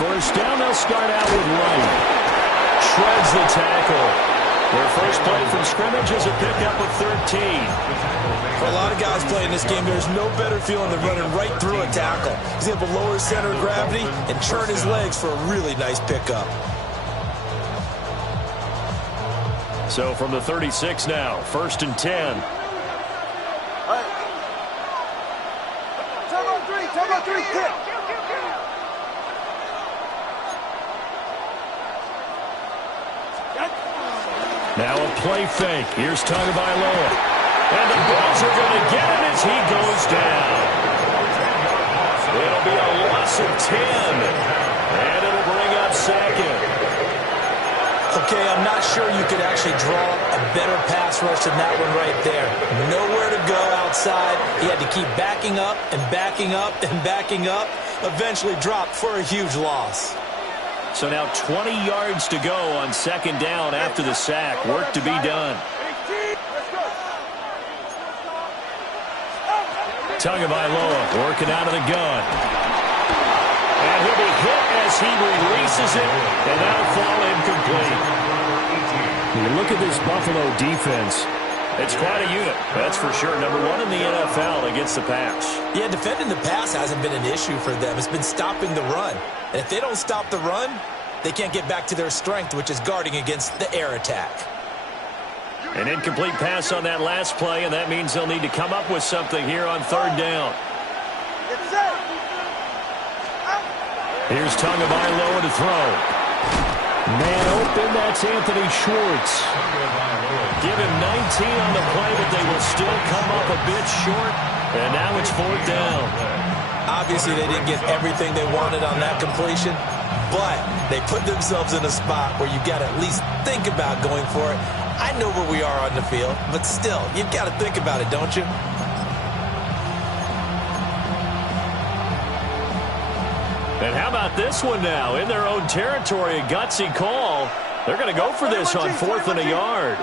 first down. They'll start out with Wright. Shreds the tackle. Their first play from scrimmage is a pickup of 13. For a lot of guys playing this game, there's no better feeling than running right through a tackle. He's able to lower his center of gravity and turn his legs for a really nice pickup. So from the 36 now, 1st and 10. Time on three, kick. Now a play fake. Here's Tagovailoa. And the Bills are going to get him as he goes down. It'll be a loss of 10. And it'll bring up 2nd. Okay, I'm not sure you could actually draw a better pass rush than that one right there. Nowhere to go outside. He had to keep backing up and backing up and backing up. Eventually dropped for a huge loss. So now 20 yards to go on 2nd down after the sack. Work to be done. Tagovailoa working out of the gun. And he'll be hit as he releases it, and that'll fall incomplete. When you look at this Buffalo defense, it's quite a unit, that's for sure. Number 1 in the NFL against the pass. Yeah, defending the pass hasn't been an issue for them. It's been stopping the run. And if they don't stop the run, they can't get back to their strength, which is guarding against the air attack. An incomplete pass on that last play, and that means they'll need to come up with something here on 3rd down. Here's Tagovailoa to throw. Man open, that's Anthony Schwartz. Give him 19 on the play, but they will still come up a bit short. And now it's 4th down. Obviously, they didn't get everything they wanted on that completion, but they put themselves in a spot where you've got to at least think about going for it. I know where we are on the field, but still, you've got to think about it, don't you? And how about this one now? In their own territory, a gutsy call. They're going to go for this on 4th and a yard.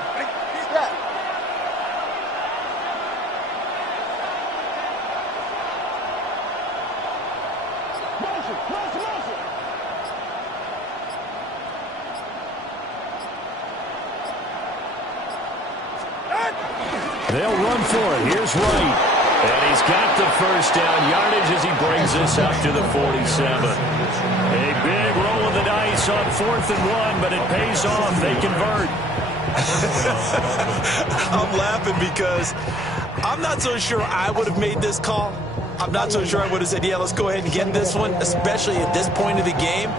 They'll run for it. Here's Wright. And he's got the first down yardage as he brings this up to the 47. A big roll of the dice on 4th and 1, but it pays off. They convert. I'm laughing because I'm not so sure I would have made this call. I'm not so sure I would have said, yeah, let's go ahead and get this one, especially at this point of the game.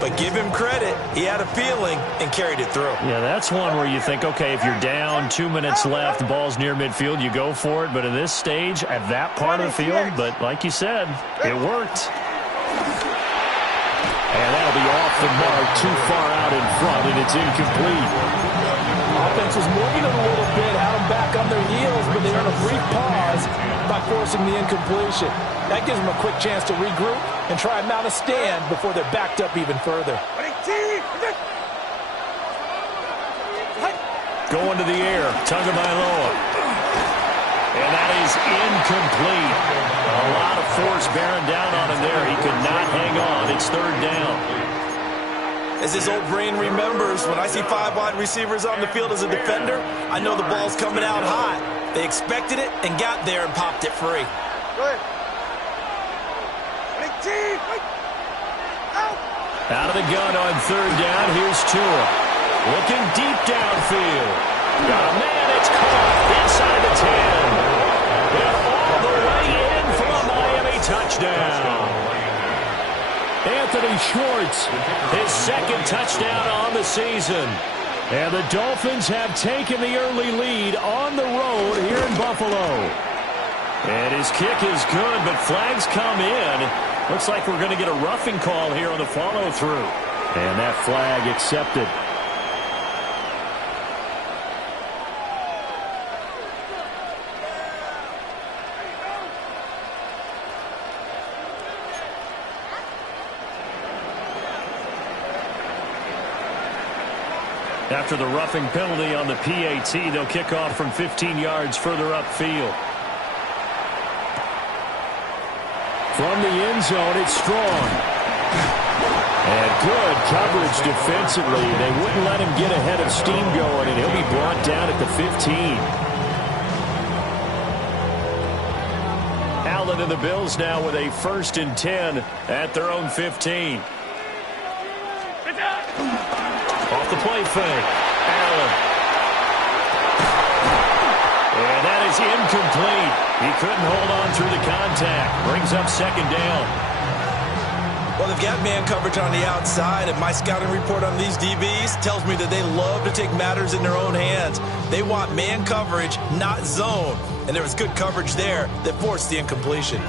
But give him credit. He had a feeling and carried it through. Yeah, that's one where you think, okay, if you're down, 2 minutes left, the ball's near midfield, you go for it. But at this stage, at that part of the field, but like you said, it worked. And that'll be off the mark, too far out in front, and it's incomplete. Offense was moving it a little bit, had them back on their heels, but they earned a brief pause by forcing the incompletion. That gives them a quick chance to regroup and try and mount a stand before they're backed up even further. Going to the air, Tagovailoa. And that is incomplete. A lot of force bearing down on him there. He could not hang on. It's 3rd down. As his old brain remembers, when I see 5 wide receivers on the field as a defender, I know the ball's coming out hot. They expected it and got there and popped it free. Out of the gun on 3rd down. Here's Tua. Looking deep downfield. Got a man. It's caught inside the 10. And all the way in for a Miami touchdown. Anthony Schwartz, his 2nd touchdown on the season. And the Dolphins have taken the early lead on the road here in Buffalo. And his kick is good, but flags come in. Looks like we're going to get a roughing call here on the follow-through. And that flag accepted. After the roughing penalty on the PAT, they'll kick off from 15 yards further upfield. From the end zone, it's Strong. coverage defensively. They wouldn't let him get ahead of steam going, and he'll be brought down at the 15. Allen and the Bills now with a 1st and 10 at their own 15. Off the play fake. Allen. And that is incomplete. He couldn't hold on through the contact. Brings up 2nd down. Well, they've got man coverage on the outside, and my scouting report on these DBs tells me that they love to take matters in their own hands. They want man coverage, not zone. And there was good coverage there that forced the incompletion.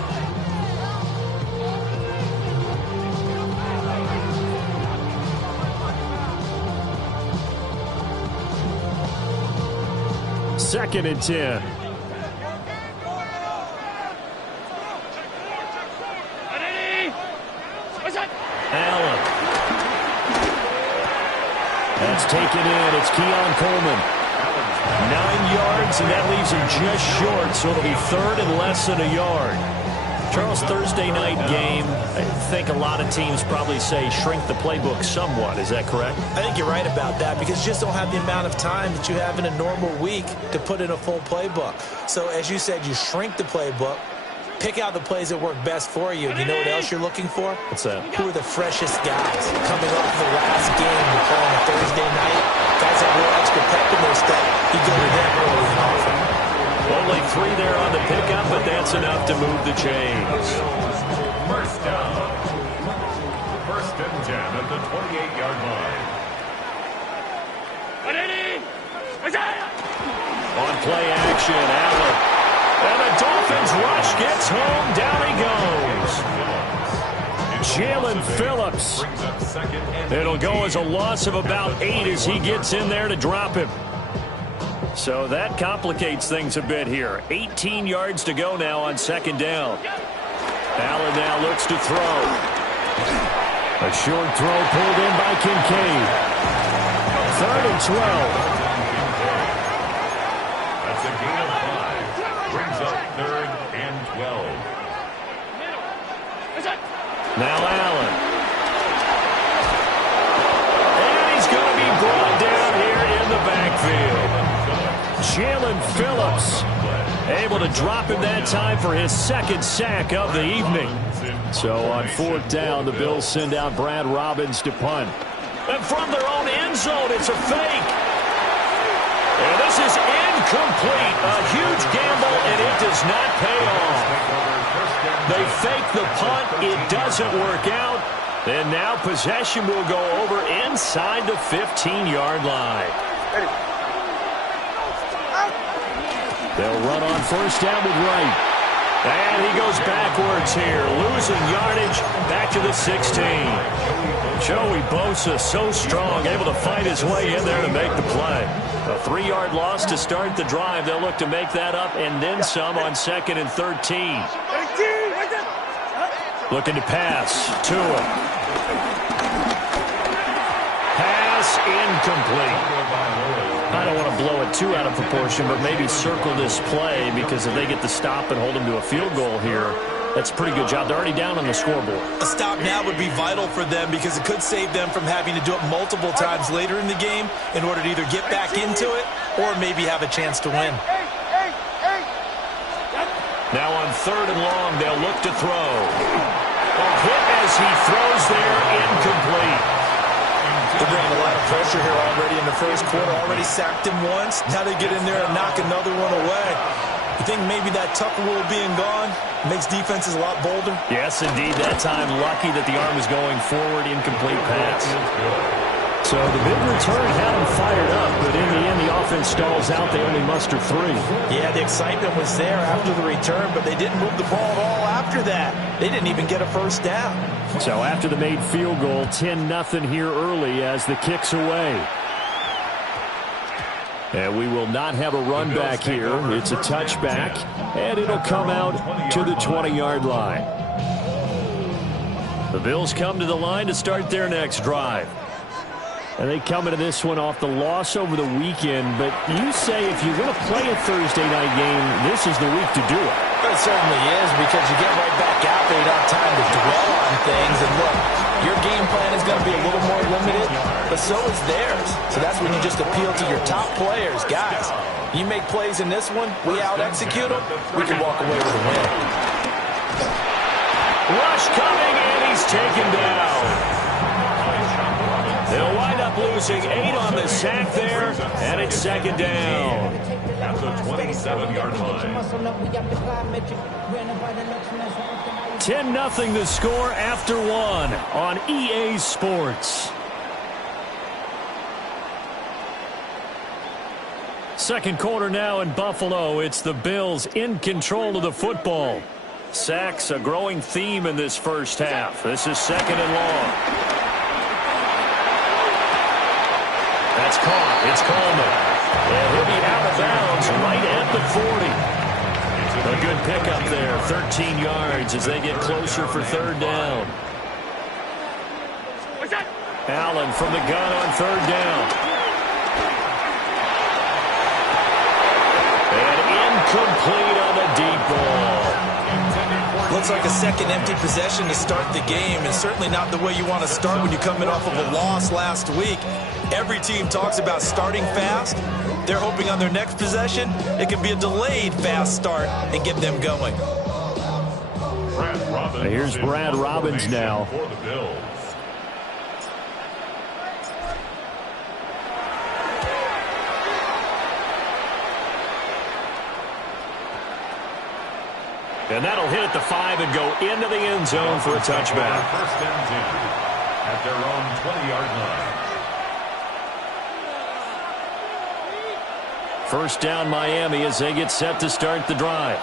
Second and 10. Allen. That's taken in. It's Keon Coleman. 9 yards, and that leaves him just short, so it'll be 3rd and less than a yard. Charles, Thursday night game, I think a lot of teams probably say shrink the playbook somewhat. Is that correct? I think you're right about that because you just don't have the amount of time that you have in a normal week to put in a full playbook. So, as you said, you shrink the playbook, pick out the plays that work best for you. And you know what else you're looking for? What's that? Who are the freshest guys coming off the last game to play on a Thursday night? Guys have a little extra pep in their step. You go to them early and often. Only 3 there on the pickup, but that's enough to move the chains. 1st down. 1st and 10 at the 28-yard line. On play action, Allen. And the Dolphins rush gets home. Down he goes. Jalen Phillips. It'll go as a loss of about 8 as he gets in there to drop him. So that complicates things a bit here. 18 yards to go now on 2nd down. Allen now looks to throw. A short throw pulled in by Kincaid. 3rd and 12. That's a gain of 5. Brings up 3rd and 12. Now Allen. And he's going to be brought down here in the backfield. Jalen Phillips able to drop him that time for his 2nd sack of the evening. So on 4th down, the Bills send out Brad Robbins to punt. And from their own end zone, it's a fake. And this is incomplete. A huge gamble, and it does not pay off. They fake the punt. It doesn't work out. And now possession will go over inside the 15-yard line. They'll run on 1st down with Wright. And he goes backwards here, losing yardage back to the 16. Joey Bosa, so strong, able to fight his way in there to make the play. A 3-yard loss to start the drive. They'll look to make that up and then some on 2nd and 13. Looking to pass to him. Pass incomplete. I don't want to blow it too out of proportion, but maybe circle this play because if they get the stop and hold them to a field goal here, that's a pretty good job. They're already down on the scoreboard. A stop now would be vital for them because it could save them from having to do it multiple times later in the game in order to either get back into it or maybe have a chance to win. Now on 3rd and long, they'll look to throw. A hit as he throws there, incomplete. They're bringing a lot of pressure here already in the 1st quarter. Already sacked him once. Now they get in there and knock another one away. You think maybe that Tucker rule being gone makes defenses a lot bolder? Yes, indeed. That time, lucky that the arm was going forward, incomplete pass. So the big return had them fired up, but in the end, the offense stalls out. They only muster 3. Yeah, the excitement was there after the return, but they didn't move the ball at all after that. They didn't even get a 1st down. So after the made field goal, 10-0 here early as the kick's away. And we will not have a run back here. It's a touchback, and it'll come out to the 20-yard line. The Bills come to the line to start their next drive. And they come into this one off the loss over the weekend, but you say if you're going to play a Thursday night game, this is the week to do it. It certainly is, because you get right back out there. You don't have time to dwell on things. And look, your game plan is going to be a little more limited, but so is theirs. So that's when you just appeal to your top players. Guys, you make plays in this one, we out-execute them, we can walk away with a win. Rush coming, and he's taken down. They'll wind up losing 8 on the sack there, and it's second down. At the 27-yard line. 10-0 the score after 1 on EA Sports. Second quarter now in Buffalo. It's the Bills in control of the football. Sacks a growing theme in this first half. This is second and long. That's caught. It's Coleman. And he'll be out of bounds right at the 40. A good pickup there. 13 yards as they get closer for third down. Allen from the gun on third down. And incomplete on the deep ball. Looks like a second empty possession to start the game, and certainly not the way you want to start when you're coming off of a loss last week. Every team talks about starting fast. They're hoping on their next possession it can be a delayed fast start and get them going. Here's Brad Robbins now. For the Bills. And that'll hit at the 5 and go into the end zone for a touchback. First and 10 at their own 20-yard line. First down Miami as they get set to start the drive.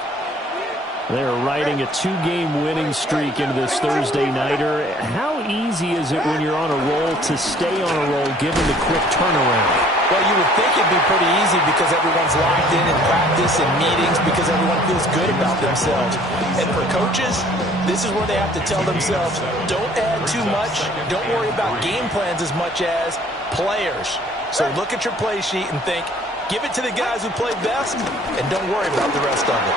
They're riding a 2-game winning streak into this Thursday nighter. How easy is it when you're on a roll to stay on a roll given the quick turnaround? Well, you would think it'd be pretty easy because everyone's locked in practice and meetings because everyone feels good about themselves. And for coaches, this is where they have to tell themselves, don't add too much, don't worry about game plans as much as players. So look at your play sheet and think, give it to the guys who play best, and don't worry about the rest of it.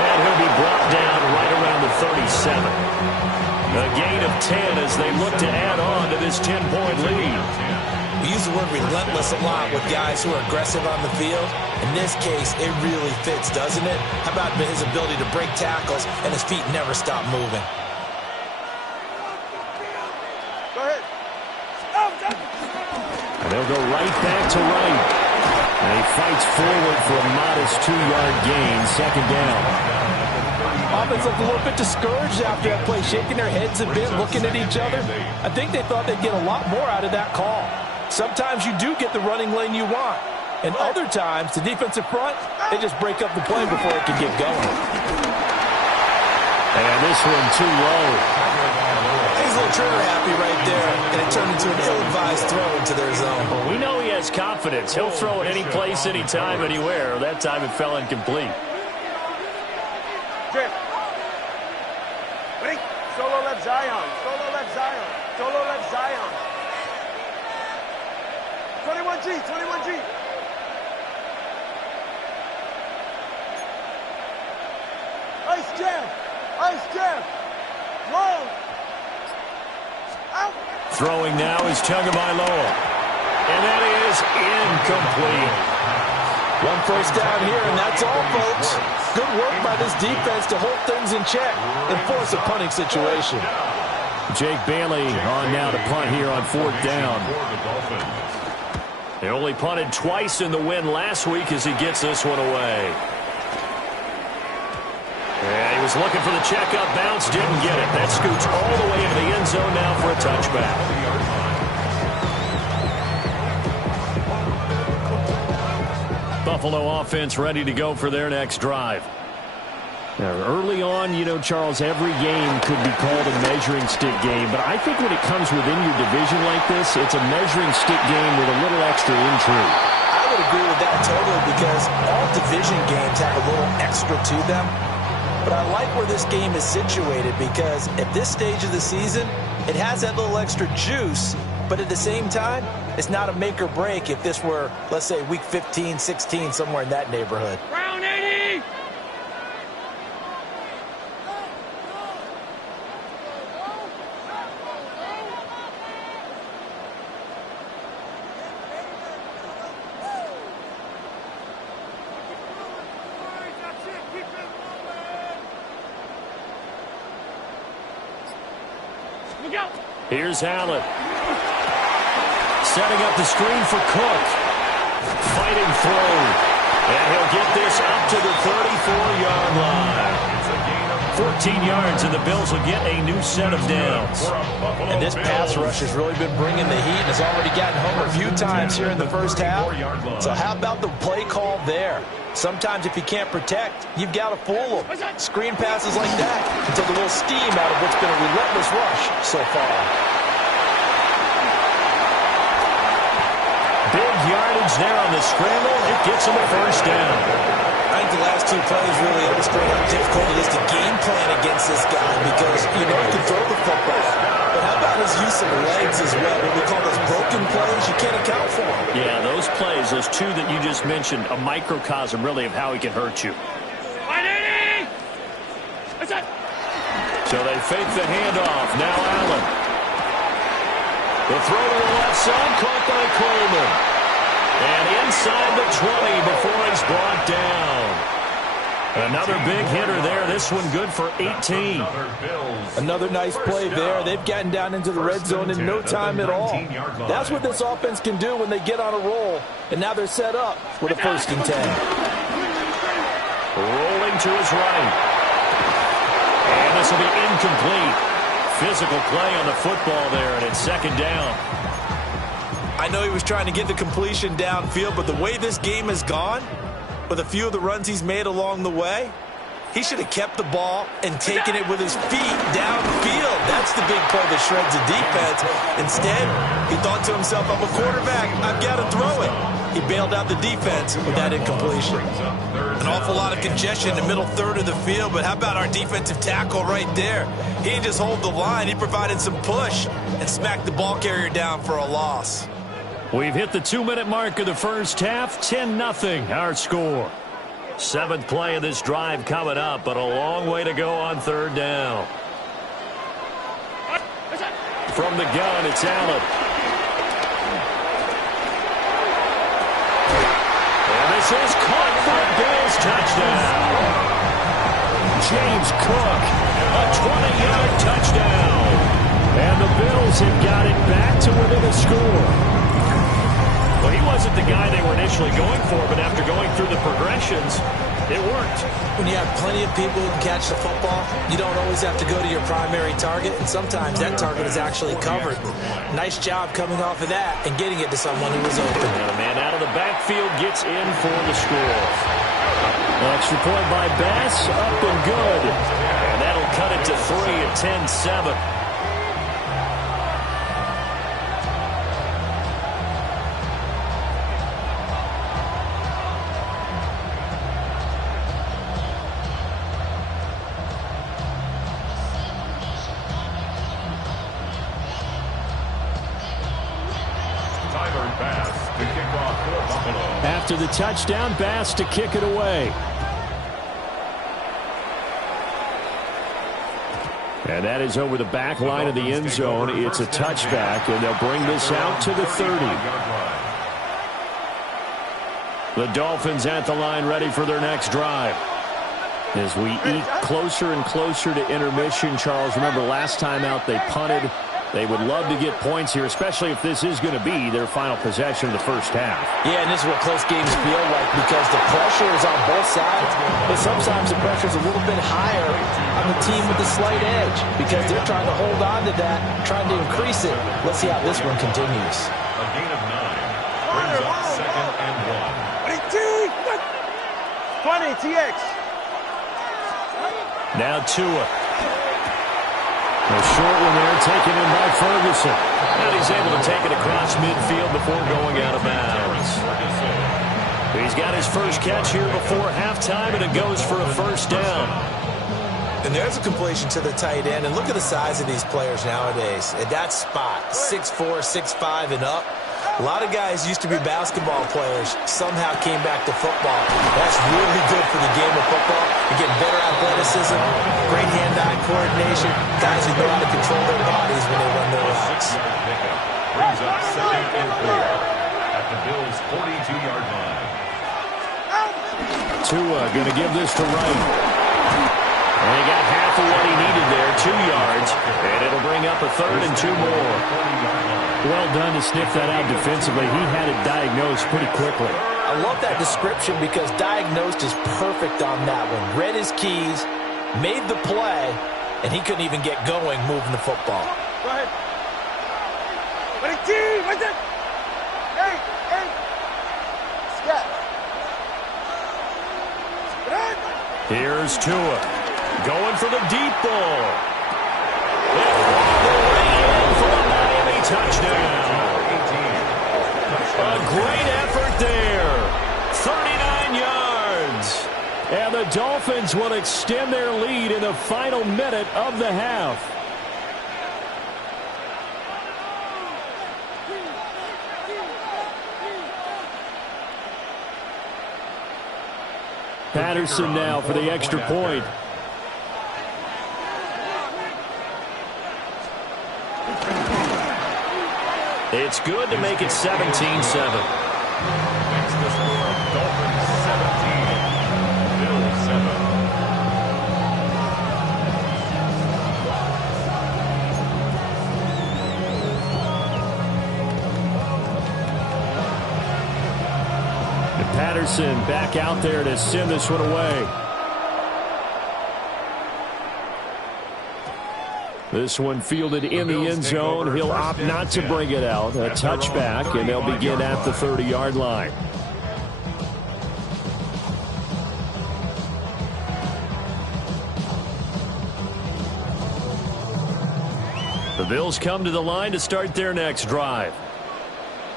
And he'll be brought down right around the 37. A gain of 10 as they look to add on to this 10-point lead. We use the word relentless a lot with guys who are aggressive on the field. In this case, it really fits, doesn't it? How about his ability to break tackles and his feet never stop moving? Go ahead. And they'll go right back to right. And he fights forward for a modest 2-yard gain, second down. Offense looked a little bit discouraged after that play, shaking their heads a bit, looking at each other. I think they thought they'd get a lot more out of that call. Sometimes you do get the running lane you want. And other times, the defensive front, they just break up the play before it can get going. And this one too low. He's a little trigger happy right there, and it turned into an ill-advised throw into their zone. Well, we know he has confidence. He'll throw it any place, anytime, anywhere. That time it fell incomplete. Drift. Ready? Solo left Zion. Solo left Zion. Solo left Zion. 21G. 21G. Ice jam. Ice jam. Long. Out. Throwing now is Tagovailoa. And that is incomplete. One first down here, and that's all, folks. Good work by this defense to hold things in check and force a punting situation. Jake Bailey on now to punt here on fourth down. They only punted twice in the win last week as he gets this one away. And he was looking for the checkup bounce, didn't get it. That scoots all the way into the end zone now for a touchback. Buffalo offense ready to go for their next drive. Now, early on, you know, Charles, every game could be called a measuring stick game, but I think when it comes within your division like this, it's a measuring stick game with a little extra intrigue. I would agree with that totally because all division games have a little extra to them. But I like where this game is situated because at this stage of the season, it has that little extra juice But at the same time, it's not a make or break if this were, let's say, week 15, 16, somewhere in that neighborhood. Round 80! Here's Allen. Setting up the screen for Cook. Fighting through. And he'll get this up to the 34-yard line. 14 yards, and the Bills will get a new set of downs. And this pass rush has really been bringing the heat and has already gotten home a few times here in the first half. So how about the play call there? Sometimes if you can't protect, you've got to fool them. Screen passes like that until the little steam out of what's been a relentless rush so far. Big yardage there on the scramble. It gets him a first down. I think the last two plays really illustrate how difficult it is to game plan against this guy because you know he can throw the football. But how about his use of legs as well? What we call those broken plays, you can't account for them. Yeah, those plays, those two that you just mentioned, a microcosm really of how he can hurt you. So they fake the handoff. Now Allen. The throw to the left side, caught by Coleman. And inside the 20 before he's brought down. Another big hitter there. This one good for 18. Another nice play there. They've gotten down into the red zone in no time at all. That's what this offense can do when they get on a roll. And now they're set up with a 1st and 10. Rolling to his right. And this will be incomplete. Physical play on the football there, and it's 2nd down. I know he was trying to get the completion downfield, but the way this game has gone, with a few of the runs he's made along the way, he should have kept the ball and taken it with his feet downfield. That's the big play that shreds the defense. Instead, he thought to himself, I'm a quarterback, I've got to throw it. He bailed out the defense with that incompletion. An awful lot of congestion in the middle third of the field, but how about our defensive tackle right there? He didn't just hold the line, he provided some push and smacked the ball carrier down for a loss. We've hit the 2-minute mark of the first half. 10-0 our score. 7th play of this drive coming up, but a long way to go on 3rd down. From the gun, it's Allen. And this is caught for a Bills touchdown. James Cook, a 20-yard touchdown. And the Bills have got it back to within a score. Well, he wasn't the guy they were initially going for, but after going through the progressions, it worked. When you have plenty of people who can catch the football, you don't always have to go to your primary target, and sometimes that target is actually covered. Nice job coming off of that and getting it to someone who was open. And a man out of the backfield gets in for the score. Extra point by Bass, up and good. And that'll cut it to 3 at 10-7. After the touchdown, Bass to kick it away. And that is over the back line of the end zone. It's a touchback, and they'll bring this out to the 30. The Dolphins at the line, ready for their next drive. As we eke closer and closer to intermission, Charles, remember last time out they punted. They would love to get points here, especially if this is going to be their final possession of the first half. Yeah, and this is what close games feel like because the pressure is on both sides, but sometimes the pressure is a little bit higher on the team with the slight edge because they're trying to hold on to that, trying to increase it. Let's see how this one continues. A gain of 9 brings up 2nd and 1. 20, TX. Now Tua. A short one there taken in by Ferguson. And he's able to take it across midfield before going out of bounds. He's got his first catch here before halftime, and it goes for a first down. And there's a completion to the tight end. And look at the size of these players nowadays. At that spot, 6'4", 6'5", and up. A lot of guys used to be basketball players, somehow came back to football. That's really good for the game of football. You're getting better athleticism, great hand-eye coordination, guys who know how to control their bodies when they run their routes. Brings up 2nd and 4 at the Bills' 42-yard line. Tua going to give this to Wright. And he got half of what he needed there, 2 yards, and it'll bring up a 3rd and 2 more. Well done to sniff that out defensively. He had it diagnosed pretty quickly. I love that description because diagnosed is perfect on that one. Read his keys, made the play, and he couldn't even get going moving the football. Go ahead. What a team! What's it? Hey, hey. Step. Here's Tua. Going for the deep ball. And all the way in for a Miami touchdown. A great effort there. 39 yards. And the Dolphins will extend their lead in the final minute of the half. Patterson now for the extra point. It's good to make it 17-7. Makes the score Dolphins 17, Bills 7. Patterson back out there to send this one away. This one fielded in the end zone. He'll opt not to bring it out. A touchback, and they'll begin at the 30-yard line. The Bills come to the line to start their next drive.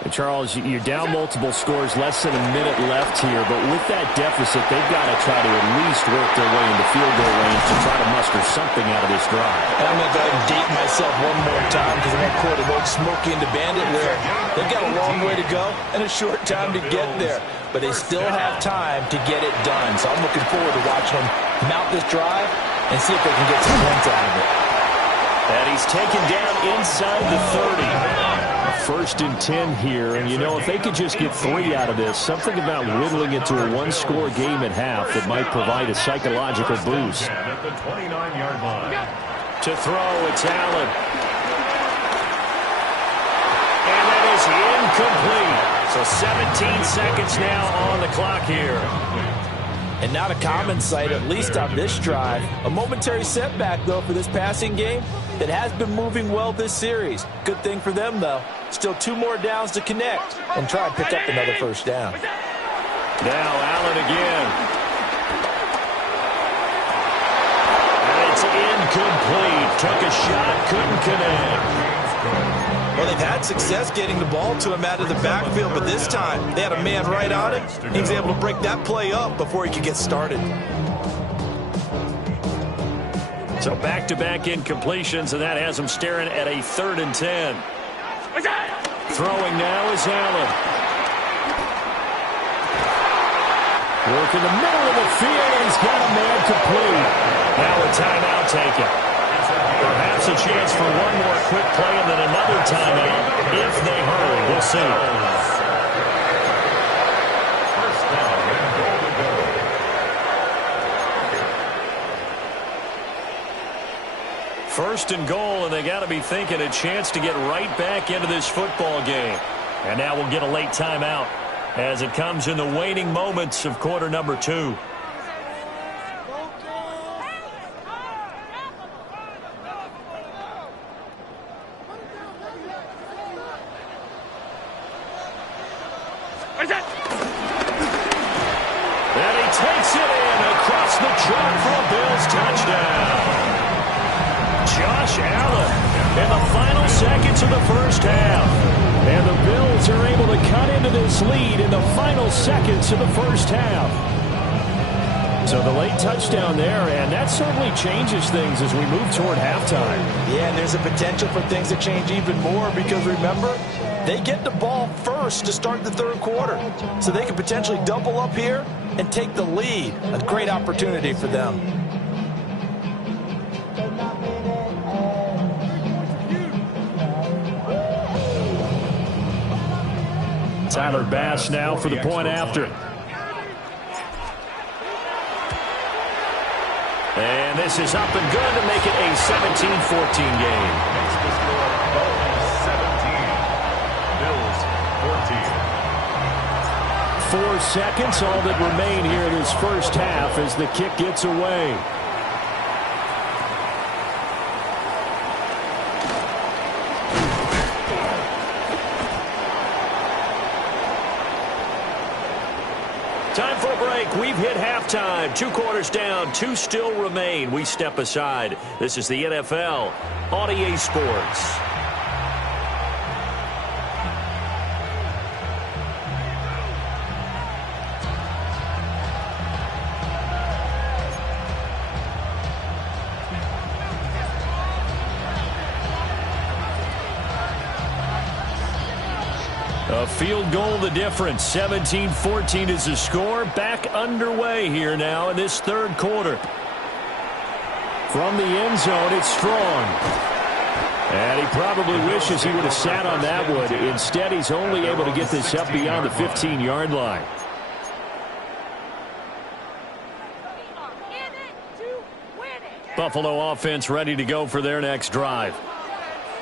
And Charles, you're down multiple scores, less than a minute left here, but with that deficit, they've got to try to at least work their way into field goal range to try to muster something out of this drive. And I'm going to go ahead and date myself one more time because I'm going to quote an old Smokey and the Bandit where they've got a long way to go and a short time to get there, but they still have time to get it done. So I'm looking forward to watching them mount this drive and see if they can get some points out of it. And he's taken down inside the 30. 1st and 10 here, and you know, if they could just get 3 out of this, something about whittling it to a one-score game at half that might provide a psychological boost. At the 29-yard line. To throw, it's Allen. And that is incomplete. So 17 seconds now on the clock here. And not a common sight, at least on this drive. A momentary setback, though, for this passing game that has been moving well this series. Good thing for them, though. Still 2 more downs to connect and try and pick up another first down. Now Allen again. And it's incomplete. Took a shot, couldn't connect. Well, they've had success getting the ball to him out of the backfield, but this time they had a man right on him. He was able to break that play up before he could get started. So back-to-back incompletions, and that has him staring at a 3rd and 10. Throwing now is Allen. Work in the middle of the field, and he's got a man complete. Now a timeout taken. Perhaps a chance for one more quick play and then another timeout if they hurry. We'll see. First down and goal to go. First and goal, and they got to be thinking a chance to get right back into this football game. And now we'll get a late timeout as it comes in the waning moments of quarter number 2. And he takes it in across the chalk for a Bills touchdown. Josh Allen in the final seconds of the first half. And the Bills are able to cut into this lead in the final seconds of the first half. So the late touchdown there, and that certainly changes things as we move toward halftime. Yeah, and there's a potential for things to change even more because, remember, they get the ball first to start the third quarter. So they could potentially double up here and take the lead. A great opportunity for them. Tyler Bass now for the point after. And this is up and good to make it a 17-14 game. Makes the score Dolphins 17, Bills 14. 4 seconds, all that remain here in this first half as the kick gets away. Time for a break. We've hit halftime. 2 quarters down. 2 still remain. We step aside. This is the NFL on EA Sports. A field goal the difference. 17-14 is the score. Back underway here now in this third quarter. From the end zone, it's Strong. And he probably wishes he would have sat on that one. Instead, he's only able to get this up beyond the 15-yard line. Buffalo offense ready to go for their next drive.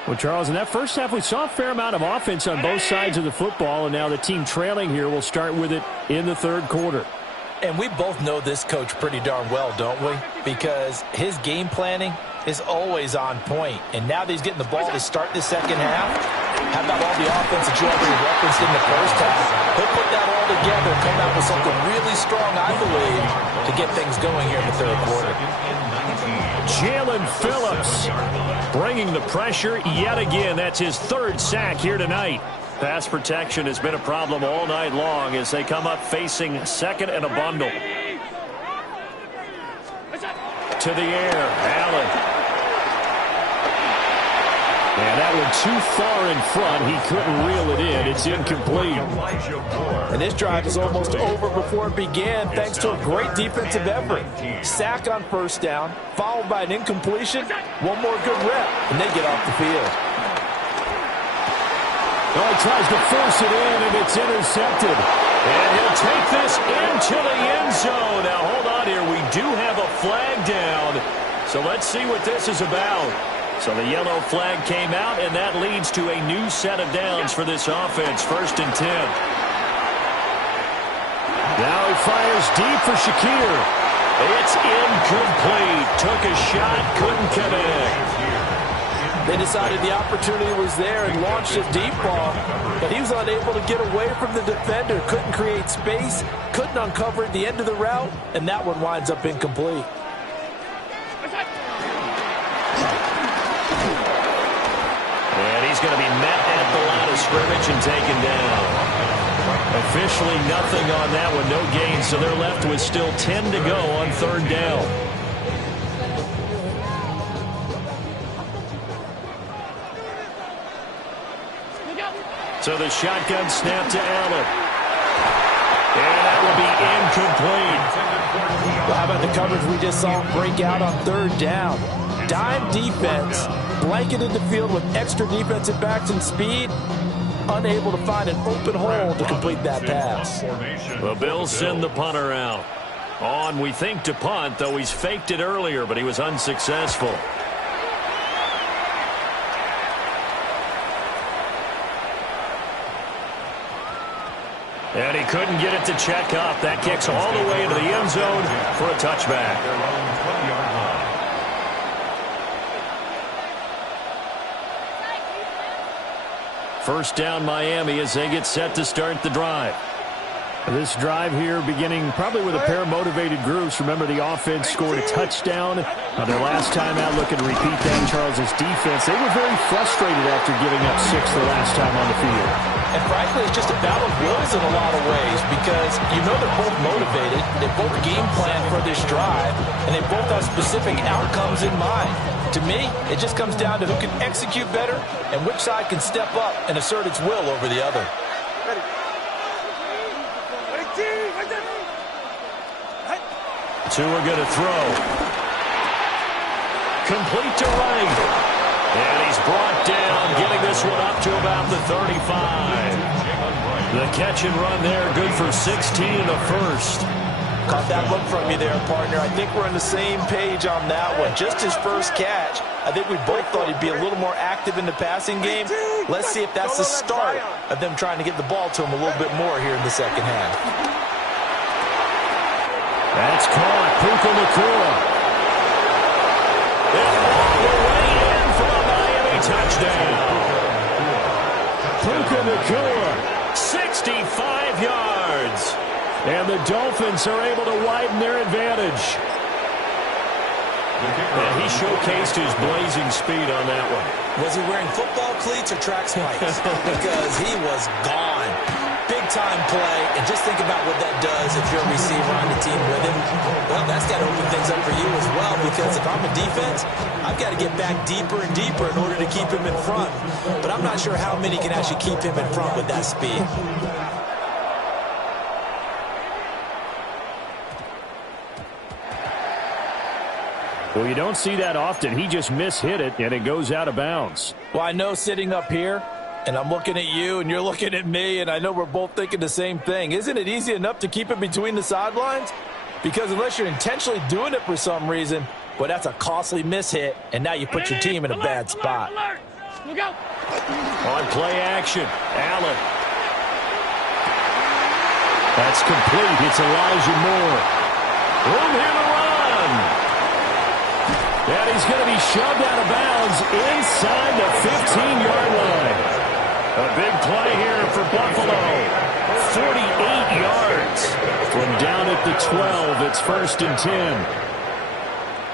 Well, Charles, in that first half, we saw a fair amount of offense on both sides of the football, and now the team trailing here will start with it in the third quarter. And we both know this coach pretty darn well, don't we? Because his game planning is always on point. And now that he's getting the ball to start the second half, how about all the offense that you already referenced in the first half? He'll put that all together and come out with something really strong, I believe, to get things going here in the third quarter. Jalen Phillips bringing the pressure yet again. That's his 3rd sack here tonight. Pass protection has been a problem all night long as they come up facing second and a bundle. To the air, Allen. And that one too far in front. He couldn't reel it in. It's incomplete. And this drive is almost over before it began thanks to a great defensive effort. Sack on first down, followed by an incompletion. One more good rep, and they get off the field. Oh, he tries to force it in, and it's intercepted. And he'll take this into the end zone. Now, hold on here. We do have a flag down. So let's see what this is about. So the yellow flag came out, and that leads to a new set of downs for this offense. 1st and 10. Now he fires deep for Shakir. It's incomplete. Took a shot, couldn't connect. They decided the opportunity was there and launched a deep ball, but he was unable to get away from the defender. Couldn't create space, couldn't uncover at the end of the route, and that one winds up incomplete. And he's going to be met at the line of scrimmage and taken down. Officially nothing on that one, no gain, so they're left with still 10 to go on 3rd down. So the shotgun snap to Allen. And that will be incomplete. Well, how about the coverage we just saw break out on 3rd down? Dime defense, blanketed the field with extra defensive backs and speed, unable to find an open hole to complete that pass. The Bills send the punter out. On, we think, to punt, though he's faked it earlier, but he was unsuccessful. And he couldn't get it to check up. That kicks all the way into the end zone for a touchback. First down Miami as they get set to start the drive. This drive here beginning probably with a pair of motivated groups. Remember, the offense scored a touchdown on their last time out, looking to repeat that. Charles' defense, they were very frustrated after giving up 6 the last time on the field. And frankly, it's just a battle of wills in a lot of ways because you know they're both motivated, they both game plan for this drive, and they both have specific outcomes in mind. To me, it just comes down to who can execute better and which side can step up and assert its will over the other. Tua going to throw. Complete to right. And he's brought down, getting this one up to about the 35. The catch and run there, good for 16 and a first. Caught that look from you there, partner. I think we're on the same page on that one. Just his first catch. I think we both thought he'd be a little more active in the passing game. Let's see if that's the start of them trying to get the ball to him a little bit more here in the second half. That's caught. Puka Nacua. And all the way in for a Miami touchdown. Puka Nacua, 65 yards. And the Dolphins are able to widen their advantage. And he showcased his blazing speed on that one. Was he wearing football cleats or track spikes? Because he was gone. Big-time play, and just think about what that does if you're a receiver on the team with him. Well, that's got to open things up for you as well, because if I'm a defense, I've got to get back deeper and deeper in order to keep him in front. But I'm not sure how many can actually keep him in front with that speed. Well, you don't see that often. He just mishit it, and it goes out of bounds. Well, I know sitting up here, and I'm looking at you, and you're looking at me, and I know we're both thinking the same thing. Isn't it easy enough to keep it between the sidelines? Because unless you're intentionally doing it for some reason, well, that's a costly mishit, and now you put your team in a bad spot. Look out. On play action, Allen. That's complete. It's Elijah Moore. Room here to run. And he's going to be shoved out of bounds inside the 15-yard line. A big play here for Buffalo. 48 yards. From down at the 12, it's 1st and 10.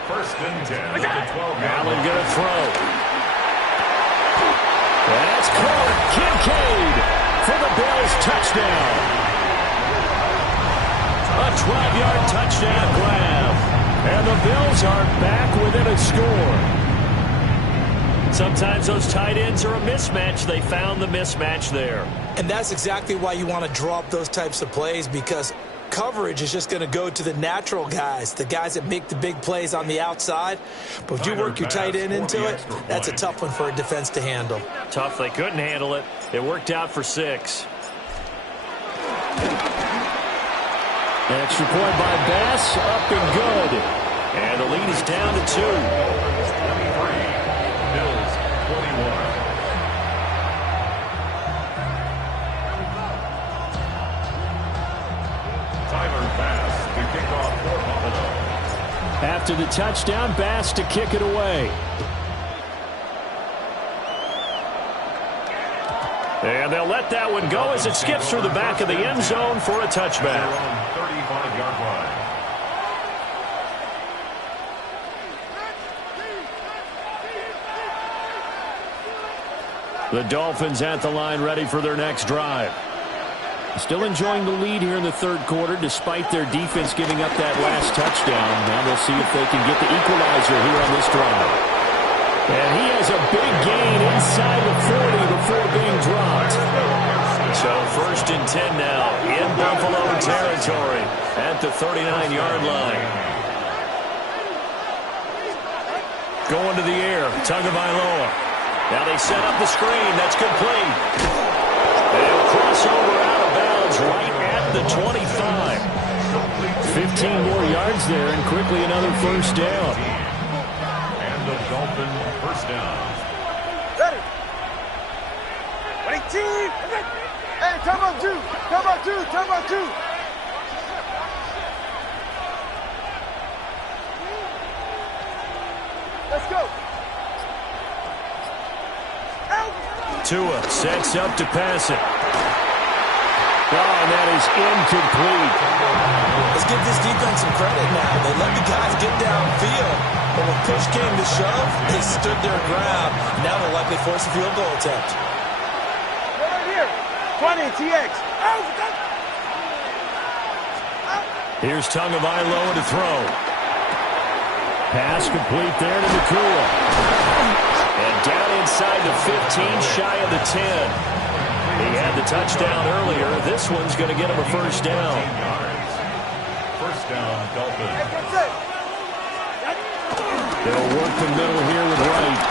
1st and 10 at the 12. Allen going to throw. That's caught. Kincaid for the Bills touchdown. A 12-yard touchdown grab. And the Bills are back within a score. Sometimes those tight ends are a mismatch. They found the mismatch there. And that's exactly why you want to draw up those types of plays, because coverage is just going to go to the natural guys, the guys that make the big plays on the outside. But if you work your tight end into it, that's a tough one for a defense to handle. Tough. They couldn't handle it. It worked out for 6. Extra point by Bass, up and good. And the lead is down to 2. 23, Bills 21. Tyler Bass to kick off for Buffalo. After the touchdown, Bass to kick it away. And they'll let that one go as it skips through the back of the end zone for a touchback. 35-yard line. The Dolphins at the line, ready for their next drive. Still enjoying the lead here in the 3rd quarter, despite their defense giving up that last touchdown. Now they'll see if they can get the equalizer here on this drive. And he has a big gain inside the 40 before being dropped. So 1st and 10 now in Buffalo territory at the 39-yard line. Going to the air, Tagovailoa. Now they set up the screen. That's complete. They'll cross over out of bounds right at the 25. 15 more yards there, and quickly another 1st down. And the Dolphin 1st down. Ready. Ready, team. Hey, time out 2. Time out 2. Time out 2. Let's go. Tua sets up to pass it. And that is incomplete. Let's give this defense some credit now. They let the guys get downfield. But when push came to shove, they stood their ground. Now they'll likely force a field goal attempt. Right here. 20, TX. Here's Tagovailoa to throw. Pass complete there to Nakua. And down inside the 15, shy of the 10. He had the touchdown earlier. This one's going to get him a first down. First down, Dolphins. They'll work the middle here with Wright.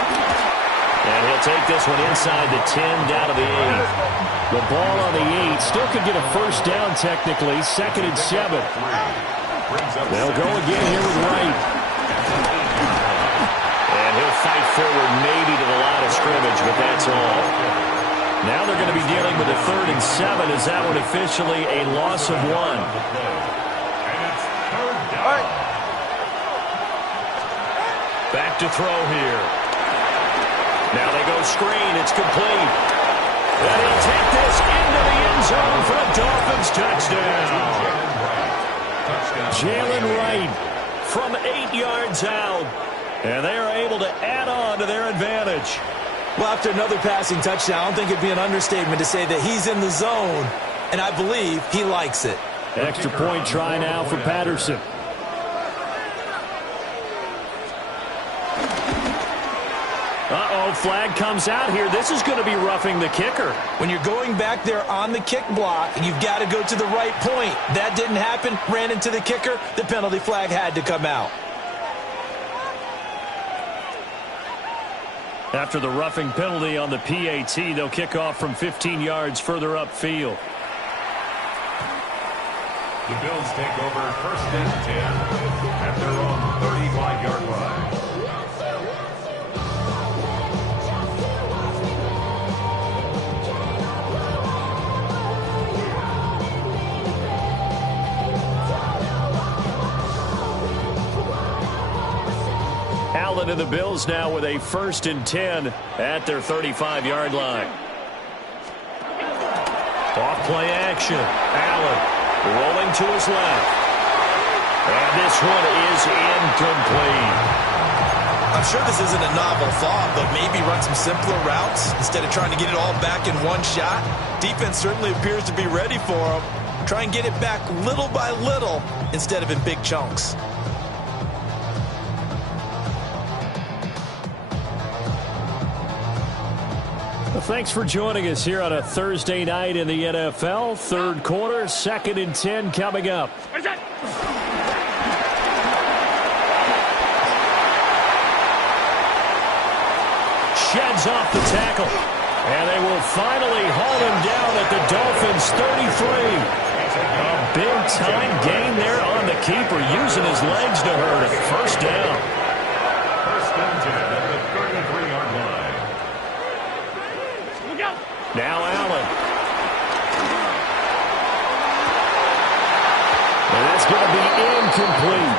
And he'll take this one inside the 10, down to the 8. The ball on the 8. Still could get a first down technically. 2nd and 7. They'll go again here with Wright. And he'll fight forward maybe to the line of scrimmage, but that's all. Now they're going to be dealing with a 3rd and 7. Is that one officially a loss of 1? Back to throw here. Now they go screen. It's complete. And he'll take this into the end zone for a Dolphins touchdown. Jalen Wright from 8 yards out. And they are able to add on to their advantage. Well, after another passing touchdown, I don't think it'd be an understatement to say that he's in the zone, and I believe he likes it. Extra point try now for Patterson. Uh-oh, flag comes out here. This is going to be roughing the kicker. When you're going back there on the kick block, you've got to go to the right point. That didn't happen, ran into the kicker. The penalty flag had to come out. After the roughing penalty on the PAT, they'll kick off from 15 yards further upfield. The Bills take over 1st and 10 at their own 35-yard line. Allen and the Bills now with a 1st and 10 at their 35-yard line. Off play action. Allen rolling to his left. And this one is incomplete. I'm sure this isn't a novel thought, but maybe run some simpler routes instead of trying to get it all back in one shot. Defense certainly appears to be ready for him. Try and get it back little by little instead of in big chunks. Well, thanks for joining us here on a Thursday night in the NFL. 3rd quarter, 2nd and 10 coming up. Sheds off the tackle. And they will finally haul him down at the Dolphins' 33. A big-time gain there on the keeper, using his legs to hurt him. First down. 1st and 10 at the 33-yard line. Now Allen. And that's going to be incomplete.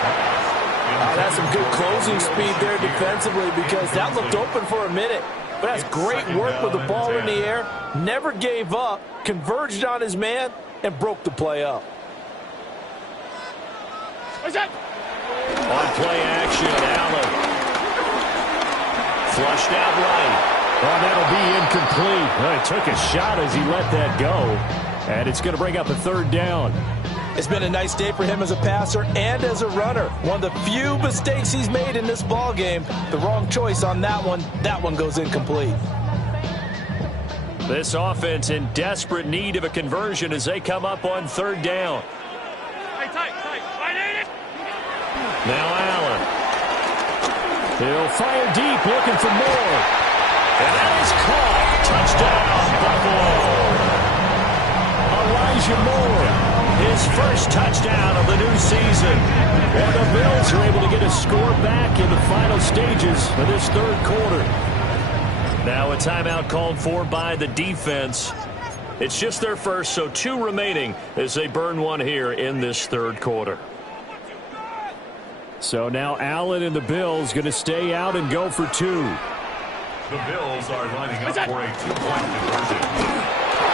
That's some good closing speed there defensively because that looked open for a minute. But that's great work with the ball in the air. Never gave up, converged on his man, and broke the play up. On play action, Allen. Flushed out right. Oh, that'll be incomplete. Well, he took a shot as he let that go. And it's going to bring up a 3rd down. It's been a nice day for him as a passer and as a runner. One of the few mistakes he's made in this ball game. The wrong choice on that one. That one goes incomplete. This offense in desperate need of a conversion as they come up on 3rd down. Now Allen. He'll fire deep, looking for more. And that is caught. Touchdown, Buffalo. Elijah Moore. His first touchdown of the new season. And the Bills are able to get a score back in the final stages of this 3rd quarter. Now a timeout called for by the defense. It's just their first, so 2 remaining as they burn one here in this 3rd quarter. So now Allen and the Bills going to stay out and go for 2. The Bills are lining up for a 2-point conversion.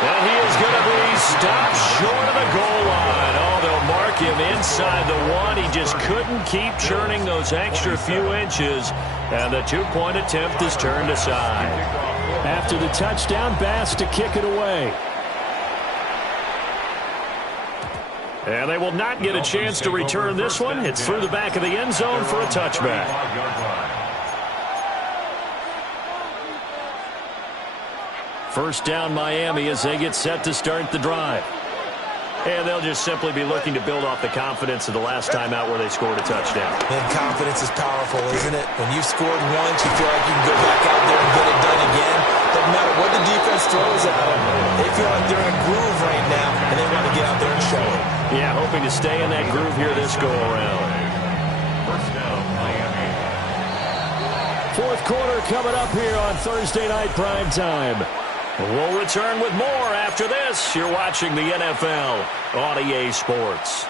And he is going to be stopped short of the goal line. Oh, they'll mark him inside the one. He just couldn't keep churning those extra few inches, and the two-point attempt is turned aside. After the touchdown, Bass to kick it away. And they will not get a chance to return this one. It's through the back of the end zone for a touchback. First down Miami as they get set to start the drive. And they'll just simply be looking to build off the confidence of the last time out where they scored a touchdown. And confidence is powerful, isn't it? When you've scored once, you feel like you can go back out there and get it done again. Doesn't matter what the defense throws at them. They feel like they're in a groove right now, and they want to get out there and show it. Yeah, hoping to stay in that groove here this go-around. First down, Miami. Fourth quarter coming up here on Thursday Night Prime Time. We'll return with more after this. You're watching the NFL on EA Sports.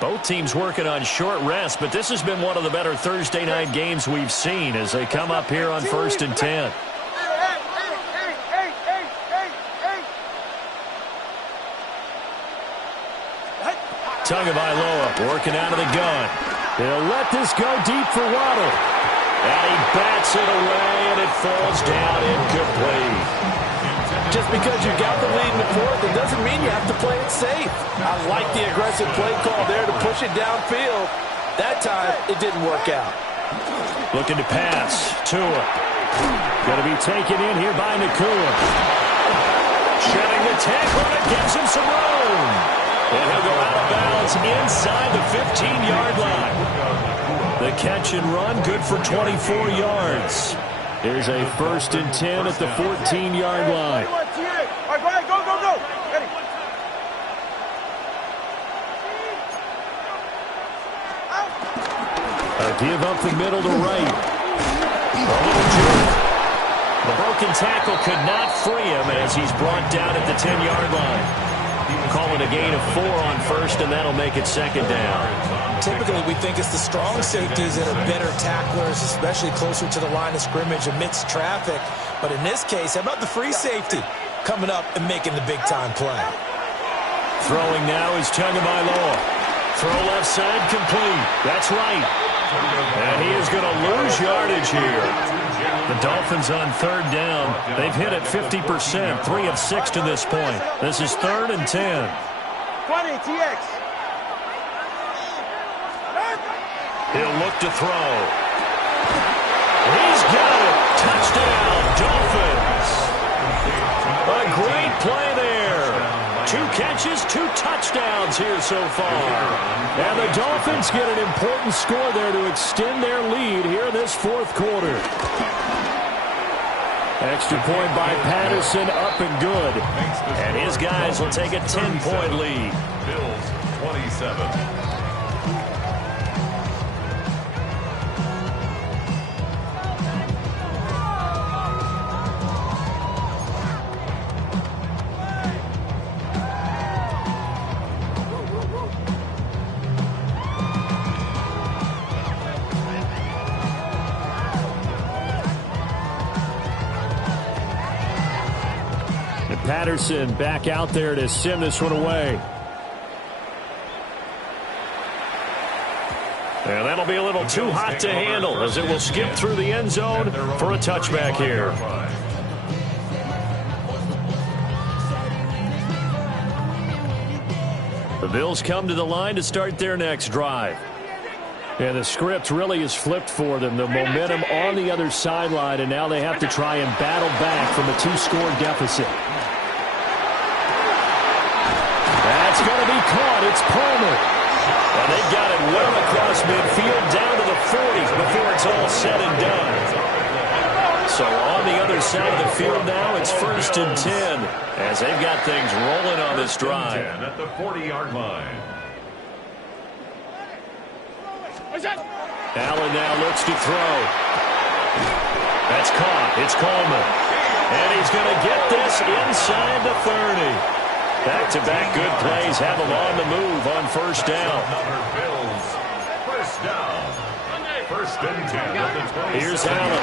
Both teams working on short rest, but this has been one of the better Thursday night games we've seen as they come up here on 1st and 10. Tagovailoa working out of the gun. He'll let this go deep for Waddle. And he bats it away, and it falls down incomplete. Just because you got the lead in the fourth, it doesn't mean you have to play it safe. I like the aggressive play call there to push it downfield. That time, it didn't work out. Looking to pass. Tua. Going to be taken in here by Nakua. Shedding the tackle, and it gives him some room. And he'll go out of bounds inside the 15-yard line. The catch and run, good for 24 yards. There's a 1st and 10 at the 14-yard line. All right, go, go, go. Ready. A give up the middle to right. A little jerk. The broken tackle could not free him as he's brought down at the 10-yard line. Calling a gain of 4 on first, and that'll make it 2nd down. Typically, we think it's the strong safeties that are better tacklers, especially closer to the line of scrimmage amidst traffic. But in this case, how about the free safety coming up and making the big-time play? Throwing now is Tagovailoa. Throw left side complete. That's right. And he is going to lose yardage here. The Dolphins on 3rd down. They've hit it 50%, 3 of 6 to this point. This is 3rd and 10. 20, TX. He'll look to throw. He's got it. Touchdown, Dolphins. A great play there. 2 catches, 2 touchdowns here so far. And the Dolphins get an important score there to extend their lead here in this 4th quarter. Extra point by Patterson, up and good. And his guys will take a 10-point lead. Bills 27. Patterson back out there to send this one away. And that'll be a little too hot to handle as it will skip through the end zone for a touchback here. The Bills come to the line to start their next drive. And the script really is flipped for them. The momentum on the other sideline, and now they have to try and battle back from a 2-score deficit. That's going to be caught. It's Palmer. And they've got it well across midfield down to the 40 before it's all said and done. So on the other side of the field now, it's 1st and 10 as they've got things rolling on this drive. At the 40-yard line. Allen now looks to throw. That's caught. It's Coleman. And he's going to get this inside the 30. Back-to-back good plays have him on the move on 1st down. Bills. 1st down. 1st and 10 at the 27. Here's Allen.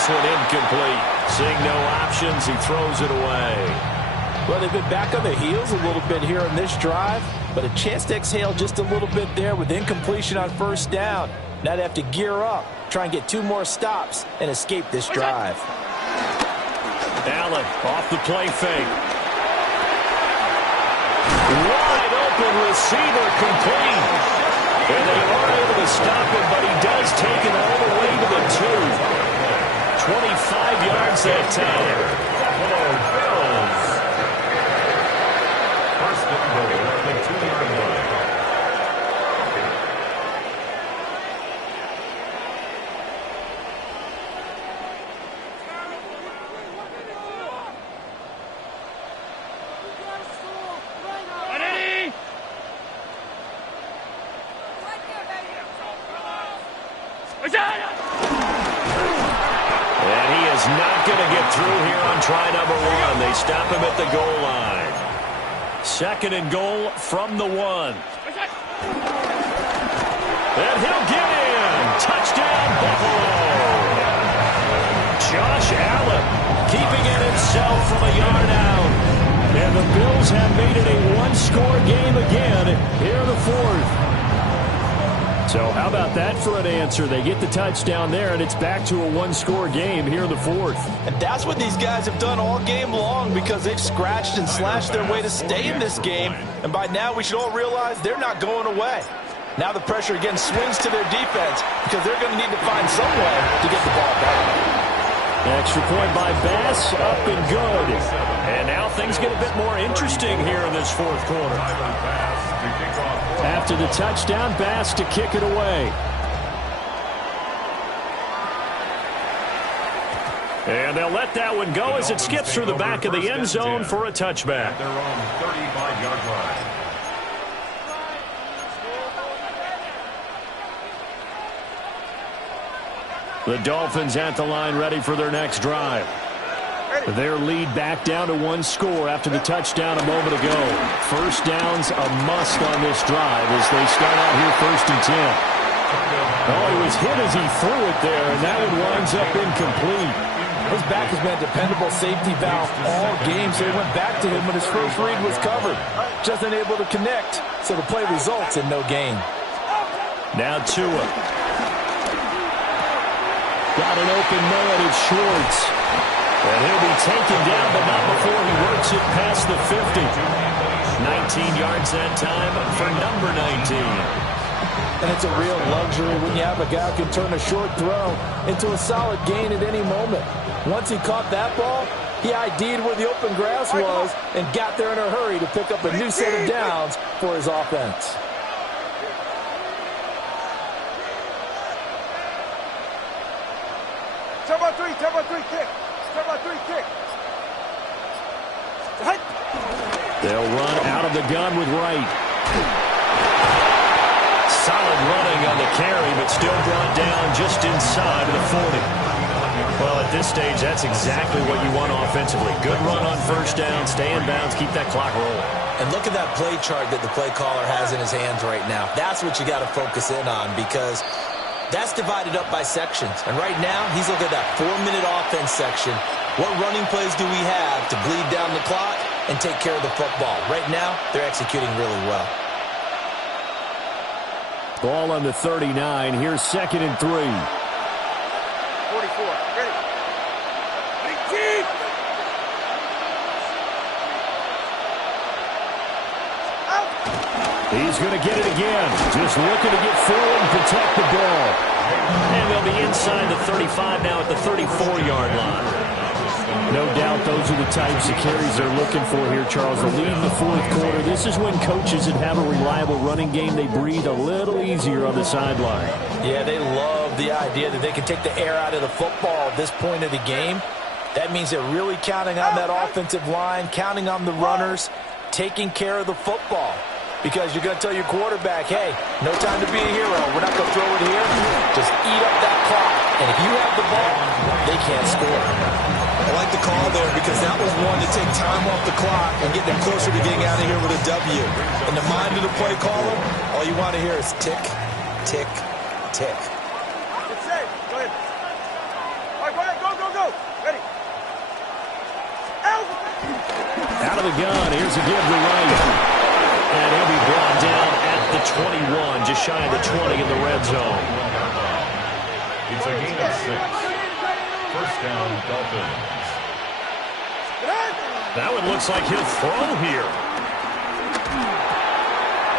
this one incomplete. Seeing no options, he throws it away. Well, they've been back on the heels a little bit here in this drive, but a chance to exhale just a little bit there with incompletion on first down. Now they have to gear up, try and get 2 more stops, and escape this drive. Allen off the play fake. Wide open receiver complete. And they are able to stop him, but he does take it all the way to the 2. 25 yards that time. Buffalo Bills. First and goal at the 2-yard line. And he is not going to get through here on try number 1. They stop him at the goal line. 2nd and goal from the 1. And he'll get in. Touchdown, Buffalo. Josh Allen keeping it himself from a yard out. And the Bills have made it a 1-score game again here in the 4th. So how about that for an answer? They get the touchdown there, and it's back to a 1-score game here in the 4th. And that's what these guys have done all game long because they've scratched and slashed their way to stay in this game. And by now we should all realize they're not going away. Now the pressure again swings to their defense because they're going to need to find some way to get the ball back. Extra point by Bass, up and good. And now things get a bit more interesting here in this 4th quarter. After the touchdown, Bass to kick it away. And they'll let that one go as it skips through the back of the end zone for a touchback. Their own 35-yard line. The Dolphins at the line ready for their next drive. Their lead back down to 1 score after the touchdown a moment ago. First down's a must on this drive as they start out here 1st and 10. Oh, he was hit as he threw it there, and that one winds up incomplete. His back has been a dependable safety valve all game, so he went back to him when his first read was covered. Just unable to connect, so the play results in no gain. Now Tua. Got an open man, it's Schwartz. And he'll be taken down, but not before he works it past the 50. 19 yards that time for number 19. And it's a real luxury when you have a guy who can turn a short throw into a solid gain at any moment. Once he caught that ball, he ID'd where the open grass was and got there in a hurry to pick up a new set of downs for his offense. Turbo 3, kick. Turbo 3, kick. They'll run out of the gun with Wright. Solid running on the carry, but still brought down just inside of the 40. Well, at this stage, that's exactly what you want offensively. Good run on first down, stay in bounds, keep that clock rolling. And look at that play chart that the play caller has in his hands right now. That's what you got to focus in on because that's divided up by sections. And right now, he's looking at that 4-minute offense section. What running plays do we have to bleed down the clock and take care of the football? Right now, they're executing really well. Ball on the 39. Here's 2nd and 3. 44. Ready. 18. He's going to get it again. Just looking to get forward and protect the ball. And they'll be inside the 35 now at the 34-yard line. No doubt those are the types of carries they're looking for here, Charles. The lead in the 4th quarter. This is when coaches that have a reliable running game, they breathe a little easier on the sideline. Yeah, they love the idea that they can take the air out of the football at this point of the game. That means they're really counting on that offensive line, counting on the runners, taking care of the football. Because you're going to tell your quarterback, hey, no time to be a hero. We're not going to throw it here. Just eat up that clock. And if you have the ball, they can't score. I like the call there because that was one to take time off the clock and get them closer to getting out of here with a W. In the mind of the play caller, all you want to hear is tick, tick, tick. It's safe. Go ahead. All right, go ahead. Go. of the gun. Here's a give to Wright. And he'll be brought down at the 21, just shy of the 20 in the red zone. It's a gain of 6. First down, Dolphins. That one looks like he'll throw here.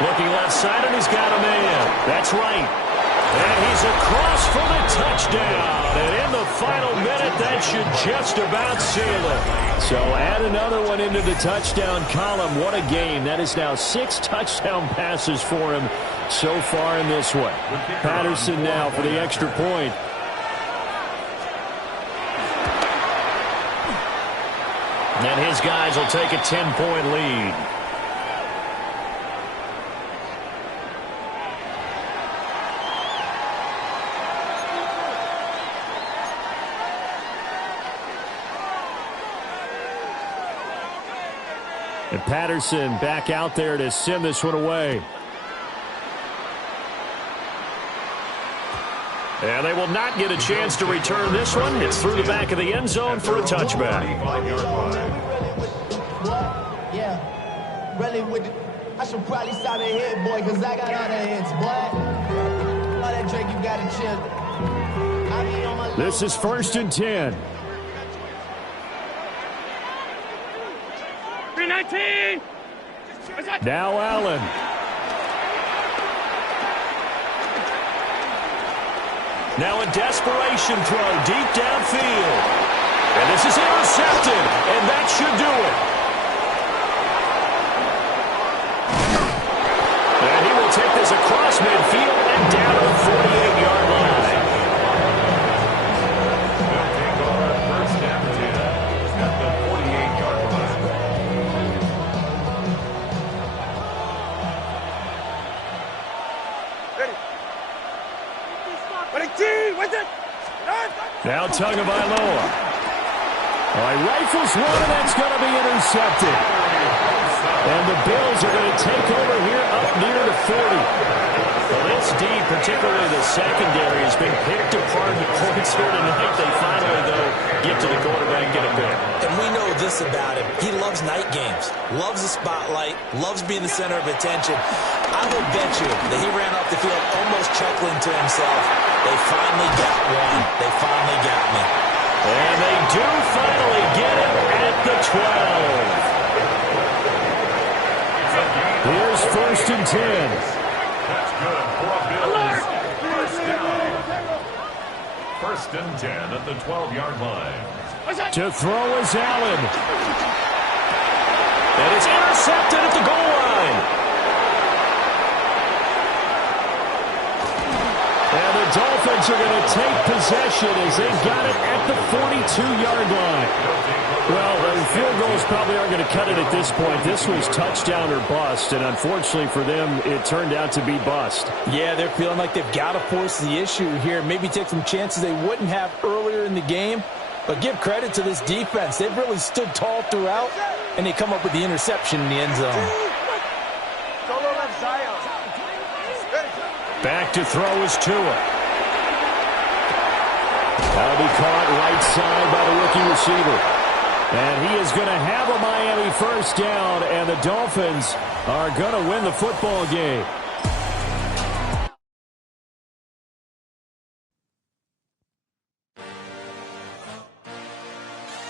Looking left side, and he's got a man. That's right. And he's across for the touchdown. And in the final minute, that should just about seal it. So add another one into the touchdown column. What a game. That is now 6 touchdown passes for him so far in this one. Patterson now for the extra point. And his guys will take a 10-point lead. And Patterson back out there to send this one away. And they will not get a chance to return this one. It's through the back of the end zone for a touchback. Yeah, really with it. I should probably stop a hit, boy, because I got all the hits, boy. All that Drake, you got to chill. This is 1st and 10. 319. Now Allen. Now a desperation throw deep downfield. And this is intercepted, and that should do it. And he will take this across midfield and down to the 48-yard line. They'll take over first and 10 at the 48-yard line. Now Tagovailoa. Rifles one, and that's going to be intercepted. And the Bills are going to take over here up near the 40. Well, this D, particularly the secondary, has been picked apart at points here tonight. They finally, though, get to the quarterback and get a pick. And we know this about him. He loves night games, loves the spotlight, loves being the center of attention. I will bet you that he ran off the field almost chuckling to himself. They finally got one. They finally got me. And they do finally get it at the 12. Here's 1st and 10. That's good for a Bills. First down. 1st and 10 at the 12-yard line. To throw is Allen. And it's intercepted at the goal line. And the Dolphins are going to take possession as they got it at the 42-yard line. Well, the field goals probably aren't going to cut it at this point. This was touchdown or bust, and unfortunately for them, it turned out to be bust. Yeah, they're feeling like they've got to force the issue here. Maybe take some chances they wouldn't have earlier in the game. But give credit to this defense. They've really stood tall throughout, and they come up with the interception in the end zone. Back to throw is Tua. That'll be caught right side by the rookie receiver. And he is going to have a Miami first down, and the Dolphins are going to win the football game.